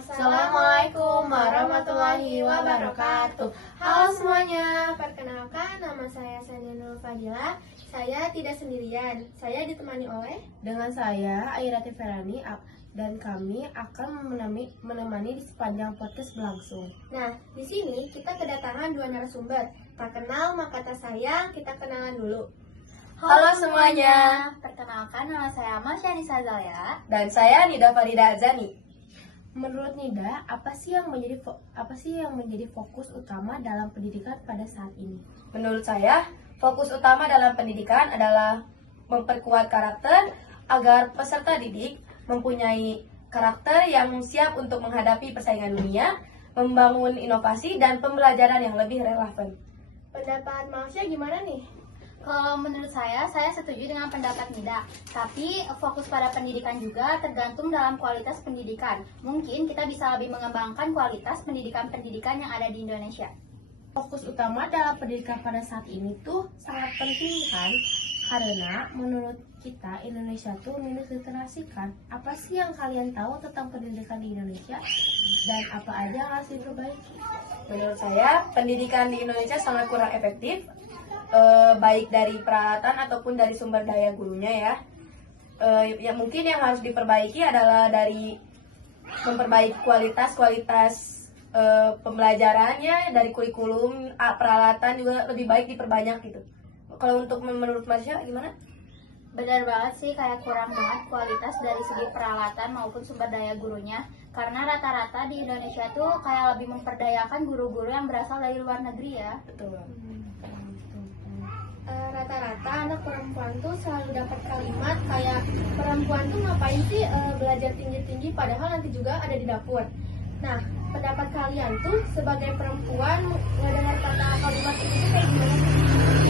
Assalamualaikum warahmatullahi wabarakatuh. Halo semuanya, perkenalkan nama saya Sania Nur Fadila. Saya tidak sendirian, saya ditemani oleh Dengan saya Airati Ferani dan kami akan menemani di sepanjang podcast berlangsung. Nah, di sini kita kedatangan dua narasumber. Tak kenal maka tak sayang, kita kenalan dulu. Halo semuanya, perkenalkan nama saya Masya Nisa Zalia. dan saya Nida Farida Azani. Menurut Nida, apa sih yang menjadi fokus utama dalam pendidikan pada saat ini? Menurut saya, fokus utama dalam pendidikan adalah memperkuat karakter agar peserta didik mempunyai karakter yang siap untuk menghadapi persaingan dunia, membangun inovasi dan pembelajaran yang lebih relevan. Pendapat Mausya gimana nih? Kalau menurut saya setuju dengan pendapat Nida. Tapi fokus pada pendidikan juga tergantung dalam kualitas pendidikan. Mungkin kita bisa lebih mengembangkan kualitas pendidikan-pendidikan yang ada di Indonesia. Fokus utama dalam pendidikan pada saat ini tuh sangat penting kan? Karena menurut kita Indonesia tuh minus literasi kan? Apa sih yang kalian tahu tentang pendidikan di Indonesia? Dan apa aja yang harus diperbaiki? Menurut saya pendidikan di Indonesia sangat kurang efektif, baik dari peralatan ataupun dari sumber daya gurunya ya. Ya mungkin yang harus diperbaiki adalah dari memperbaiki kualitas pembelajarannya, dari kurikulum, peralatan juga lebih baik diperbanyak gitu. Kalau untuk menurut Masya gimana? Benar banget sih, kayak kurang banget kualitas dari segi peralatan maupun sumber daya gurunya. Karena rata-rata di Indonesia tuh kayak lebih memperdayakan guru-guru yang berasal dari luar negeri ya. Betul. Rata-rata anak perempuan tuh selalu dapat kalimat kayak perempuan tuh ngapain sih belajar tinggi-tinggi padahal nanti juga ada di dapur. Nah, pendapat kalian tuh sebagai perempuan ngedengar kata kalimat itu tuh kayak gimana sih?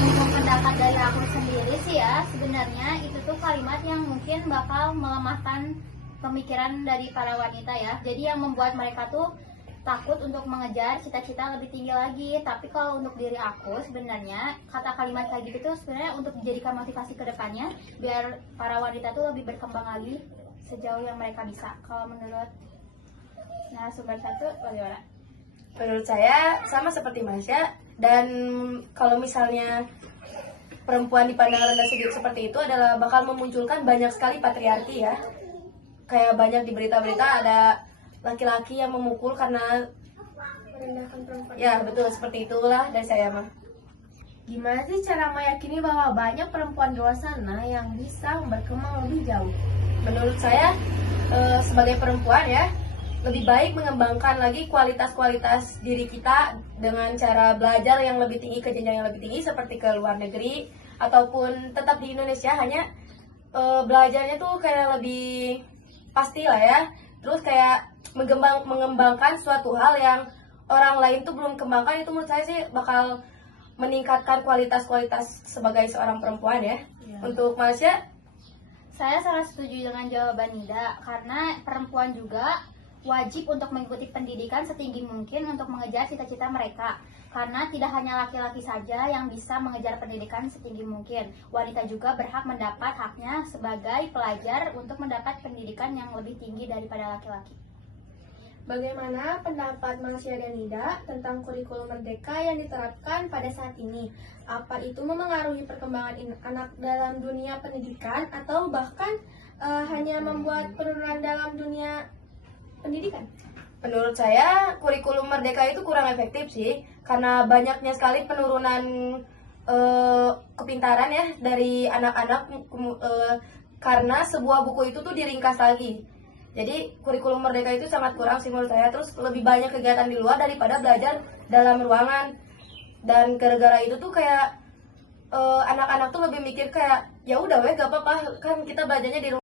Untuk pendapat dari aku sendiri sih ya, sebenarnya itu tuh kalimat yang mungkin bakal melemahkan pemikiran dari para wanita ya. Jadi yang membuat mereka tuh takut untuk mengejar cita-cita lebih tinggi lagi. Tapi kalau untuk diri aku sebenarnya kata kalimat kayak gitu tuh sebenarnya untuk dijadikan motivasi ke depannya biar para wanita tuh lebih berkembang lagi sejauh yang mereka bisa. Kalau menurut sumber satu bagaimana? Menurut saya sama seperti Masya, dan kalau misalnya perempuan dipandang rendah seperti itu adalah bakal memunculkan banyak sekali patriarki ya. Kayak banyak di berita-berita ada laki-laki yang memukul karena Merendahkan perempuan. ya betul, seperti itulah dari saya mah. Gimana sih cara meyakini bahwa banyak perempuan di luar sana yang bisa berkembang lebih jauh? Menurut saya sebagai perempuan ya, lebih baik mengembangkan lagi kualitas diri kita dengan cara belajar yang lebih tinggi, ke jenjang yang lebih tinggi seperti ke luar negeri ataupun tetap di Indonesia, hanya belajarnya tuh kayak lebih pasti lah ya. Terus kayak mengembangkan suatu hal yang orang lain tuh belum kembangkan, itu menurut saya sih bakal meningkatkan kualitas sebagai seorang perempuan ya. Untuk Masya? Saya sangat setuju dengan jawaban Nida, karena perempuan juga wajib untuk mengikuti pendidikan setinggi mungkin untuk mengejar cita-cita mereka. Karena tidak hanya laki-laki saja yang bisa mengejar pendidikan setinggi mungkin. Wanita juga berhak mendapat haknya sebagai pelajar untuk mendapat pendidikan yang lebih tinggi daripada laki-laki. Bagaimana pendapat Mausya dan Nida tentang kurikulum merdeka yang diterapkan pada saat ini? Apa itu memengaruhi perkembangan anak dalam dunia pendidikan atau bahkan hanya membuat penurunan dalam dunia pendidikan? Menurut saya kurikulum merdeka itu kurang efektif sih, karena banyaknya sekali penurunan kepintaran ya dari anak-anak, karena sebuah buku itu tuh diringkas lagi. Jadi kurikulum merdeka itu sangat kurang sih menurut saya. Terus lebih banyak kegiatan di luar daripada belajar dalam ruangan. Dan gara-gara itu tuh kayak anak-anak tuh lebih mikir kayak ya udah weh gak apa-apa kan kita belajarnya di rumah.